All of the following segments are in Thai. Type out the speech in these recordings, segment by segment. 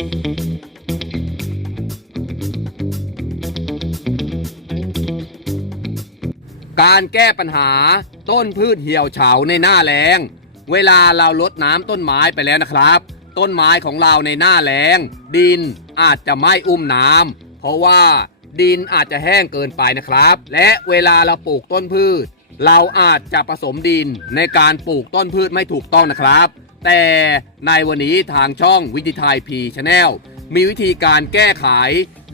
การแก้ปัญหาต้นพืชเหี่ยวเฉาในหน้าแล้ง เวลาเราลดน้ำต้นไม้ไปแล้วนะครับ ต้นไม้ของเราในหน้าแล้ง ดินอาจจะไม่อุ้มน้ำเพราะว่าดินอาจจะแห้งเกินไปนะครับ และเวลาเราปลูกต้นพืช เราอาจจะผสมดินในการปลูกต้นพืชไม่ถูกต้องนะครับ แต่ในวันนี้ทางช่องวิธีไทยพีชแนลมีวิธีการแก้ไข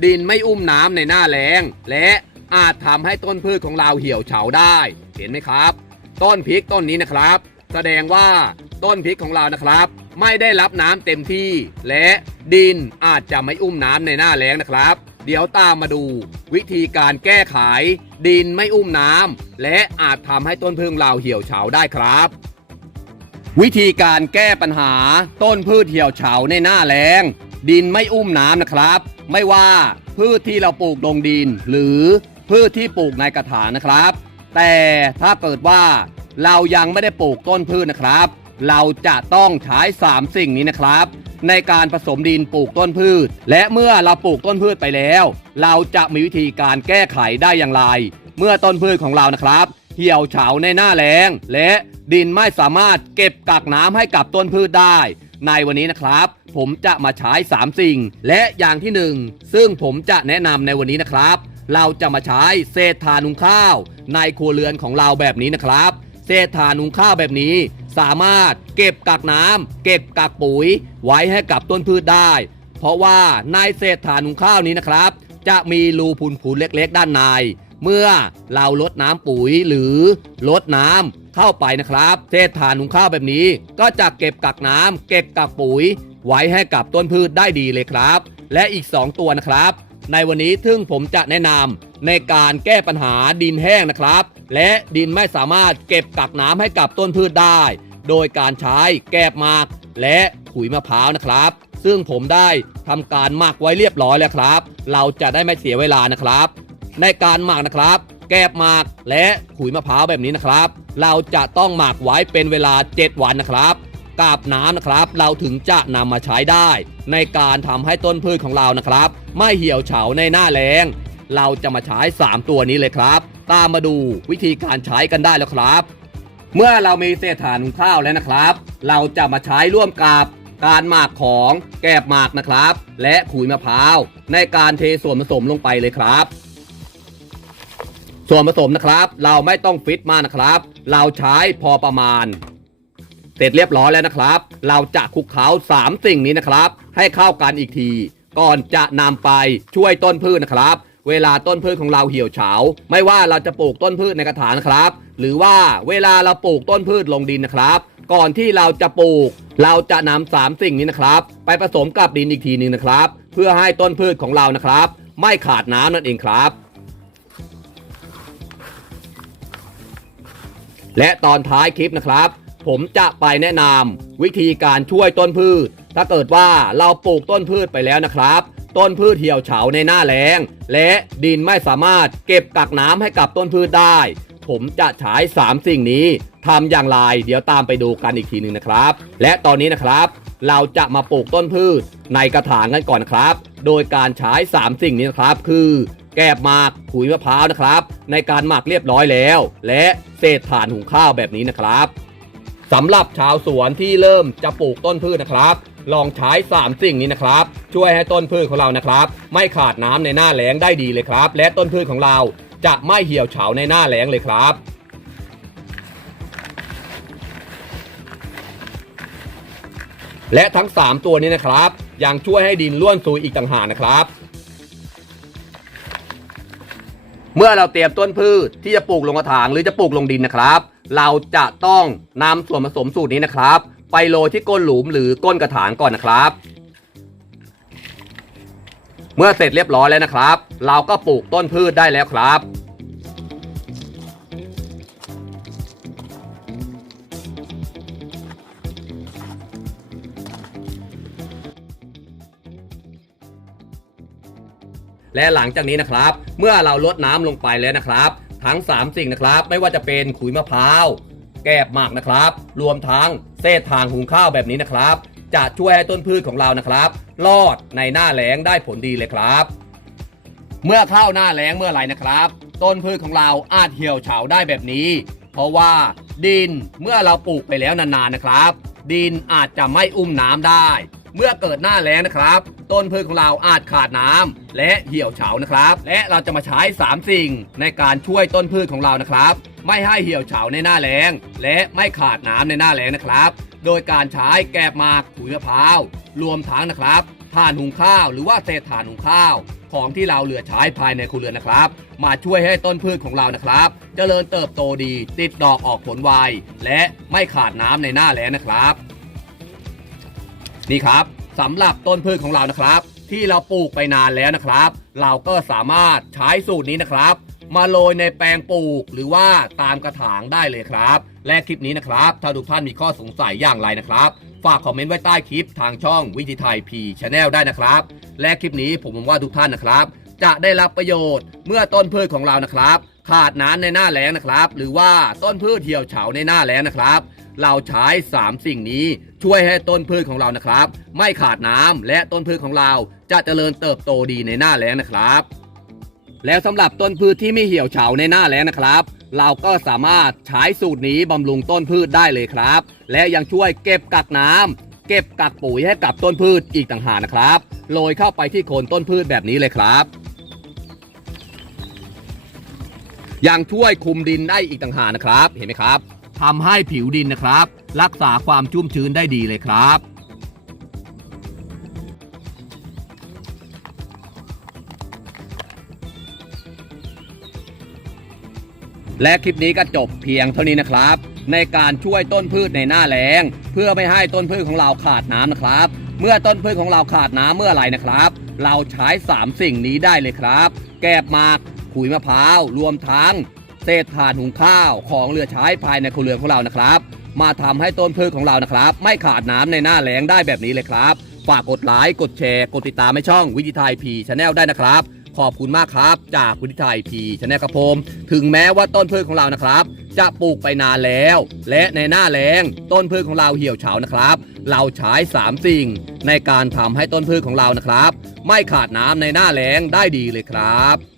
ดินไม่อุ้มน้ำในหน้าแล้ง และอาจทำให้ต้นพืชของเราเหี่ยวเฉาได้ เห็นไหมครับ ต้นพริกต้นนี้นะครับ แสดงว่าต้นพริกของเรานะครับ ไม่ได้รับน้ำเต็มที่ และดินอาจจะไม่อุ้มน้ำในหน้าแล้งนะครับ เดี๋ยวตามมาดู วิธีการแก้ไขดินไม่อุ้มน้ำและอาจทำให้ต้นพึ่งเราเหี่ยวเฉาได้ครับ วิธีการแก้ปัญหาต้นพืชเหี่ยวเฉาในหน้าแล้ง ดินไม่อุ้มน้ำนะครับ ไม่ว่าพืชที่เราปลูกลงดิน หรือพืชที่ปลูกในกระถางนะครับ แต่ถ้าเกิดว่าเรายังไม่ได้ปลูกต้นพืชนะครับ เราจะต้องใช้ 3 สิ่งนี้นะครับ ในการผสมดินปลูกต้นพืช และเมื่อเราปลูกต้นพืชไปแล้ว เราจะมีวิธีการแก้ไขได้อย่างไร เมื่อต้นพืชของเรานะครับ เหี่ยวเฉาในหน้าแล้งและ ดินไม่สามารถเก็บกักน้ำให้กับต้นพืชได้ ในวันนี้นะครับ ผมจะมาใช้ 3 สิ่ง และอย่างที่ 1 ซึ่งผมจะแนะนำในวันนี้นะครับ เราจะมาใช้เศษถ่านหุงข้าว ในครัวเรือนของเราแบบนี้นะครับ เศษถ่านหุงข้าวแบบนี้ สามารถเก็บกักน้ำเก็บกักปุ๋ย ไว้ให้กับต้นพืชได้ เพราะว่าในเศษถ่านหุงข้าวนี้นะครับ จะมีรูพุนผุนเล็ก ๆ ด้านใน เมื่อเราลดน้ำปุ๋ยหรือลดน้ำเข้าไปนะครับเศษถ่านหุงข้าวแบบนี้ ก็จะเก็บกักน้ำเก็บกักปุ๋ย ไว้ให้กับต้นพืชได้ดีเลยครับ และอีก 2 ตัวนะครับ ในวันนี้ซึ่งผมจะแนะนำในการแก้ปัญหาดินแห้งนะครับ และดินไม่สามารถเก็บกักน้ำให้กับต้นพืชได้ โดยการใช้แกบมาก และขุยมะพร้าวนะครับ ซึ่งผมได้ทำการหมักไว้เรียบร้อยแล้วครับ เราจะได้ไม่เสียเวลานะครับ ในการหมักนะครับ แกบหมากและขุยมะพร้าวแบบนี้นะครับ เราจะต้องหมักไว้เป็นเวลา 7 วันนะครับกับน้ำนะครับ เราถึงจะนำมาใช้ได้ ในการทำให้ต้นพืชของเรานะครับ ไม่เหี่ยวเฉาในหน้าแล้งเราจะมาใช้ 3 ตัวนี้เลยครับ ตามมาดูวิธีการใช้กันได้แล้วครับ เมื่อเรามีเศษถ่านหุงข้าวแล้วนะครับ เราจะมาใช้ร่วมกับการหมักของแกบหมากนะครับ และขุยมะพร้าวในการเทส่วนผสมลงไปเลยครับ ส่วนผสมนะครับ เราไม่ต้องฟิตมากนะครับ เราใช้พอประมาณ เสร็จเรียบร้อยแล้วนะครับ เราจะคลุกเคล้า3สิ่งนี้นะครับ ให้เข้ากันอีกที ก่อนจะนำไปช่วยต้นพืชนะครับ เวลาต้นพืชของเราเหี่ยวเฉา ไม่ว่าเราจะปลูกต้นพืชในกระถางครับ หรือว่าเวลาเราปลูกต้นพืชลงดินนะครับ ก่อนที่เราจะปลูก เราจะนำสามสิ่งนี้นะครับ ไปผสมกับดินอีกทีหนึ่งนะครับ เพื่อให้ต้นพืชของเรานะครับ ไม่ขาดน้ำนั่นเองครับ และตอนท้ายคลิปนะครับ ผมจะไปแนะนำวิธีการช่วยต้นพืช ถ้าเกิดว่าเราปลูกต้นพืชไปแล้วนะครับ ต้นพืชเหี่ยวเฉาในหน้าแล้ง และดินไม่สามารถเก็บกักน้ำให้กับต้นพืชได้ ผมจะใช้3สิ่งนี้ทำอย่างไรเดี๋ยวตามไปดูกันอีกทีหนึ่งนะครับ และตอนนี้นะครับ เราจะมาปลูกต้นพืชในกระถางกันก่อนนะครับ โดยการใช้3สิ่งนี้นะครับคือ แกบหมากขุยมะพร้าวนะครับ ในการหมักเรียบร้อยแล้ว และเศษถ่านหุงข้าวแบบนี้นะครับสำหรับชาวสวนที่เริ่มจะปลูกต้นพืชนะครับ ลองใช้ 3 สิ่งนี้นะครับ ช่วยให้ต้นพืชของเรานะครับ ไม่ขาดน้ำในหน้าแล้งได้ดีเลยครับ และต้นพืชของเราจะไม่เหี่ยวเฉาในหน้าแล้งเลยครับและทั้ง 3 ตัวนี้นะครับ ยังช่วยให้ดินร่วนซุยอีกต่างหากนะครับ เมื่อเราเตรียมต้นพืชที่จะปลูกลงกระถางหรือจะปลูกลงดินนะครับ เราจะต้องนำส่วนผสมสูตรนี้นะครับ ไปโรยที่ก้นหลุมหรือก้นกระถางก่อนนะครับ เมื่อเสร็จเรียบร้อยแล้วนะครับ เราก็ปลูกต้นพืชได้แล้วครับ และหลังจากนี้นะครับ เมื่อเราลดน้ำลงไปแล้วนะครับ ทั้ง 3 สิ่งนะครับ ไม่ว่าจะเป็นขุยมะพร้าวแกบหมากนะครับ รวมทั้งเศษถ่านหุงข้าวแบบนี้นะครับ จะช่วยให้ต้นพืชของเรานะครับ รอดในหน้าแล้งได้ผลดีเลยครับ เมื่อเข้าหน้าแล้งเมื่อไหร่นะครับ ต้นพืชของเราอาจเหี่ยวเฉาได้แบบนี้ เพราะว่าดินเมื่อเราปลูกไปแล้วนานๆนะครับ ดินอาจจะไม่อุ้มน้ำได้ เมื่อเกิดหน้าแล้งนะครับ ต้นพืชของเราอาจขาดน้ำและเหี่ยวเฉานะครับ และเราจะมาใช้ 3 สิ่งในการช่วยต้นพืชของเรานะครับ ไม่ให้เหี่ยวเฉาในหน้าแล้ง และไม่ขาดน้ำในหน้าแล้งนะครับ โดยการใช้แกบหมากขุยมะพร้าวรวมทั้งนะครับถ่านหุงข้าวหรือว่าเศษถ่านหุงข้าว ของที่เราเหลือใช้ภายในครัวเรือนนะครับ มาช่วยให้ต้นพืชของเรานะครับเจริญเติบโตดี ติดดอกออกผลไวและไม่ขาดน้ำในหน้าแล้งนะครับ นี่ครับสำหรับต้นพืชของเรานะครับ ที่เราปลูกไปนานแล้วนะครับ เราก็สามารถใช้สูตรนี้นะครับ มาโรยในแปลงปลูกหรือว่าตามกระถางได้เลยครับ และคลิปนี้นะครับ ถ้าทุกท่านมีข้อสงสัยอย่างไรนะครับ ฝากคอมเมนต์ไว้ใต้คลิปทางช่องวิธีไทยพีชาแนลได้นะครับ และคลิปนี้ผมหวังว่าทุกท่านนะครับ จะได้รับประโยชน์เมื่อต้นพืชของเรานะครับ ขาดน้ำในหน้าแล้งนะครับ หรือว่าต้นพืชเหี่ยวเฉาในหน้าแล้งนะครับ เราใช้ 3 สิ่งนี้ช่วยให้ต้นพืชของเรานะครับ ไม่ขาดน้ำและต้นพืชของเราจะเจริญเติบโตดีในหน้าแล้งนะครับ แล้วสำหรับต้นพืชที่ไม่เหี่ยวเฉาในหน้าแล้งนะครับ เราก็สามารถใช้สูตรนี้บำรุงต้นพืชได้เลยครับ และยังช่วยเก็บกักน้ำเก็บกักปุ๋ยให้กับต้นพืชอีกต่างหากนะครับโรยเข้าไปที่โคนต้นพืชแบบนี้เลยครับยังช่วยคุมดินได้อีกต่างหากนะครับ เห็นไหมครับ ทำให้ผิวดินนะครับ รักษาความชุ่มชื้นได้ดีเลยครับ และคลิปนี้ก็จบเพียงเท่านี้นะครับ ในการช่วยต้นพืชในหน้าแล้ง เพื่อไม่ให้ต้นพืชของเราขาดน้ำนะครับ เมื่อต้นพืชของเราขาดน้ำเมื่อไหร่นะครับ เราใช้ 3 สิ่งนี้ได้เลยครับ แกบหมากขุยมะพร้าวรวมทั้ง เศษถ่านหุงข้าวของเหลือใช้ภายในครัวเรือนของเรานะครับ มาทำให้ต้นพืชของเรานะครับ ไม่ขาดน้ำในหน้าแล้งได้แบบนี้เลยครับ ฝากกดไลค์กดแชร์กดติดตามให้ช่องวิจิไทยพีชาแนลได้นะครับ ขอบคุณมากครับ จากวิทิไทยพีชาแนลครับผมถึงแม้ว่าต้นพืชของเรานะครับ จะปลูกไปนานแล้ว และในหน้าแล้งต้นพืชของเราเหี่ยวเฉานะครับ เราใช้3สิ่ง ในการทำให้ต้นพืชของเรานะครับ ไม่ขาดน้ำในหน้าแล้งได้ดีเลยครับ